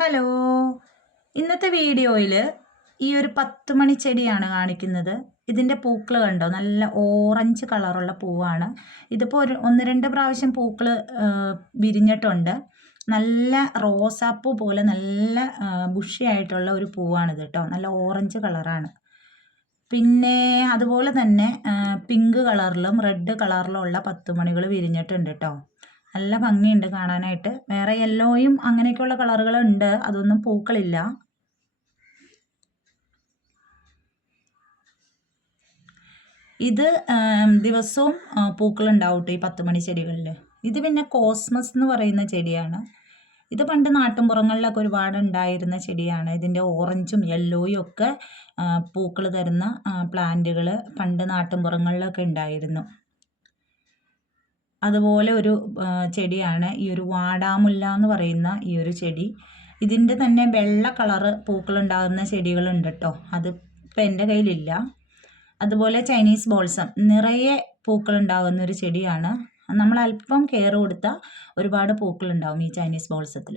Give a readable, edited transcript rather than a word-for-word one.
Hello, ഇന്നത്തെ വീഡിയോയിൽ ഈ ഒരു 10 മണി ചെടിയാണ് കാണിക്കുന്നത്. ഇതിൻ്റെ പൂക്കൾ കണ്ടോ, നല്ല ഓറഞ്ച് കളറുള്ള പൂവാണ്. ഇതിപ്പോൾ ഒന്ന് രണ്ട് പ്രാവശ്യം പൂക്കൾ വിരിഞ്ഞിട്ടുണ്ട്. നല്ല റോസാപ്പൂ പോലെ നല്ല ബുഷി ആയിട്ടുള്ള ഒരു പൂവാണിത് കേട്ടോ. നല്ല ഓറഞ്ച് കളറാണ്. പിന്നെ അതുപോലെ തന്നെ പിങ്ക് കളറിലും റെഡ് കളറിലും ഉള്ള 10 മണികൾ വിരിഞ്ഞിട്ടുണ്ട് കേട്ടോ. നല്ല ഭംഗിയുണ്ട് കാണാനായിട്ട്. വേറെ യെല്ലോയും അങ്ങനെയൊക്കെയുള്ള കളറുകളുണ്ട്, അതൊന്നും പൂക്കളില്ല. ഇത് ദിവസവും പൂക്കളുണ്ടാവും കേട്ടോ ഈ 10 മണി ചെടികളിൽ. ഇത് പിന്നെ കോസ്മസ് എന്ന് പറയുന്ന ചെടിയാണ്. ഇത് പണ്ട് നാട്ടിൻപുറങ്ങളിലൊക്കെ ഒരുപാട് ഉണ്ടായിരുന്ന ചെടിയാണ്. ഇതിൻ്റെ ഓറഞ്ചും യെല്ലോയും ഒക്കെ പൂക്കൾ തരുന്ന പ്ലാന്റുകൾ പണ്ട് നാട്ടിൻപുറങ്ങളിലൊക്കെ ഉണ്ടായിരുന്നു. അതുപോലെ ഒരു ചെടിയാണ് ഈ ഒരു വാടാമുല്ല എന്ന് പറയുന്ന ഈ ഒരു ചെടി. ഇതിൻ്റെ തന്നെ വെള്ള കളറ് പൂക്കളുണ്ടാകുന്ന ചെടികളുണ്ട് കേട്ടോ. അത് ഇപ്പം എൻ്റെ കയ്യിലില്ല. അതുപോലെ ചൈനീസ് ബോൾസം നിറയെ പൂക്കളുണ്ടാകുന്ന ഒരു ചെടിയാണ്. നമ്മൾ അല്പം കെയർ കൊടുത്താൽ ഒരുപാട് പൂക്കളുണ്ടാവും ഈ ചൈനീസ് ബോൾസത്തിൽ.